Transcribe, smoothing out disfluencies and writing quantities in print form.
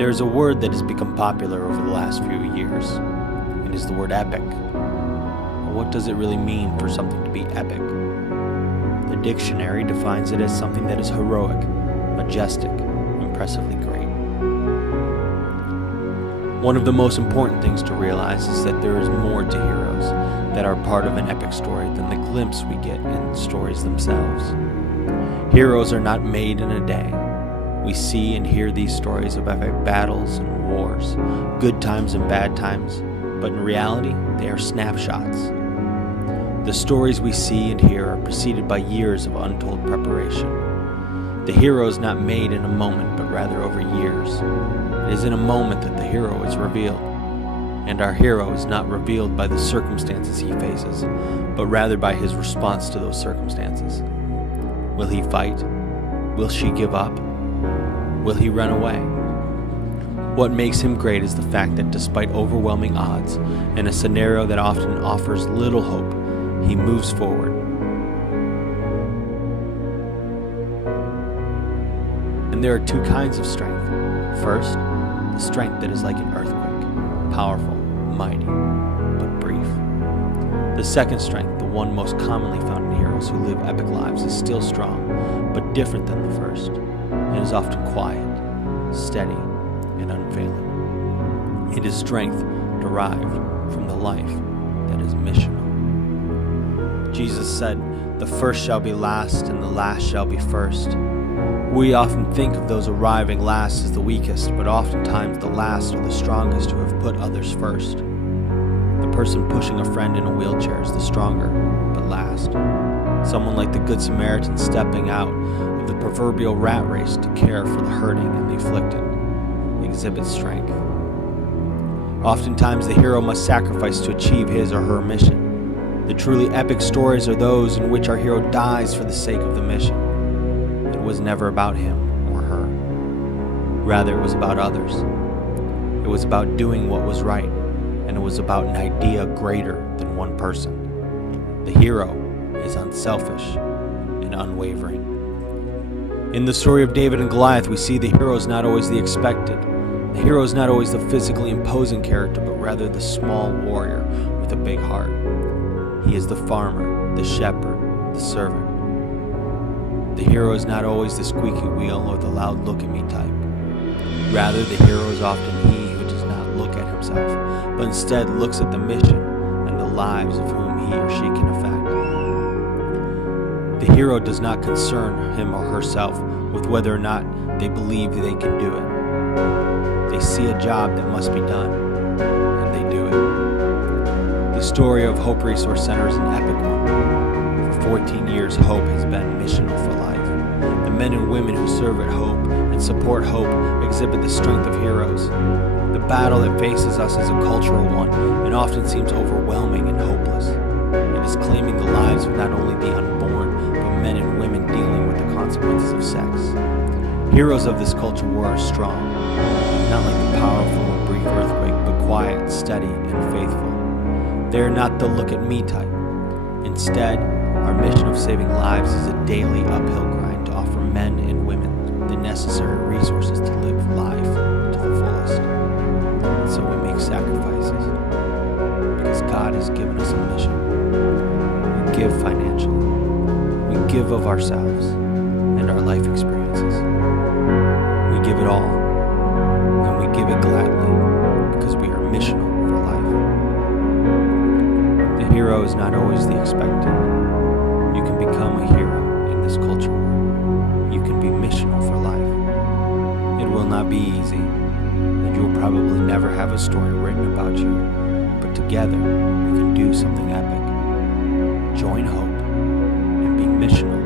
There is a word that has become popular over the last few years. It is the word epic. But what does it really mean for something to be epic? The dictionary defines it as something that is heroic, majestic, impressively great. One of the most important things to realize is that there is more to heroes that are part of an epic story than the glimpse we get in stories themselves. Heroes are not made in a day. We see and hear these stories of epic battles and wars, good times and bad times, but in reality, they are snapshots. The stories we see and hear are preceded by years of untold preparation. The hero is not made in a moment, but rather over years. It is in a moment that the hero is revealed. And our hero is not revealed by the circumstances he faces, but rather by his response to those circumstances. Will he fight? Will she give up? Will he run away? What makes him great is the fact that despite overwhelming odds and a scenario that often offers little hope, he moves forward. And there are two kinds of strength. First, the strength that is like an earthquake, powerful, mighty, but brief. The second strength, the one most commonly found in heroes who live epic lives, is still strong, but different than the first. It is often quiet, steady, and unfailing. It is strength derived from the life that is missional. Jesus said, "The first shall be last, and the last shall be first." We often think of those arriving last as the weakest, but oftentimes the last are the strongest who have put others first. The person pushing a friend in a wheelchair is the stronger, but last. Someone like the Good Samaritan stepping out of the proverbial rat race to care for the hurting and the afflicted exhibits strength. Oftentimes the hero must sacrifice to achieve his or her mission. The truly epic stories are those in which our hero dies for the sake of the mission. It was never about him or her. Rather, it was about others. It was about doing what was right, and it was about an idea greater than one person. The hero is unselfish and unwavering. In the story of David and Goliath, we see the hero is not always the expected. The hero is not always the physically imposing character, but rather the small warrior with a big heart. He is the farmer, the shepherd, the servant. The hero is not always the squeaky wheel or the loud look-at-me type. Rather, the hero is often he who does not look at himself, but instead looks at the mission and the lives of whom he or she can affect. The hero does not concern him or herself with whether or not they believe they can do it. They see a job that must be done, and they do it. The story of Hope Resource Center is an epic one. For 14 years, Hope has been missional for life. The men and women who serve at Hope and support Hope exhibit the strength of heroes. The battle that faces us is a cultural one and often seems overwhelming and hopeless. It is claiming the lives of not only the unborn, but men and women dealing with the consequences of sex. Heroes of this culture war are strong, not like the powerful or brief earthquake, but quiet, steady, and faithful. They are not the look-at-me type. Instead, our mission of saving lives is a daily uphill grind to offer men and women the necessary resources to live life to the fullest. And so we make sacrifices, because God has given us a mission. We give financially, we give of ourselves and our life experiences. We give it all, and we give it gladly, because we are missional for life. The hero is not always the expected. You can become a hero in this culture. You can be missional for life. It will not be easy, and you will probably never have a story written about you, but together we can do something epic. Join Hope and be missional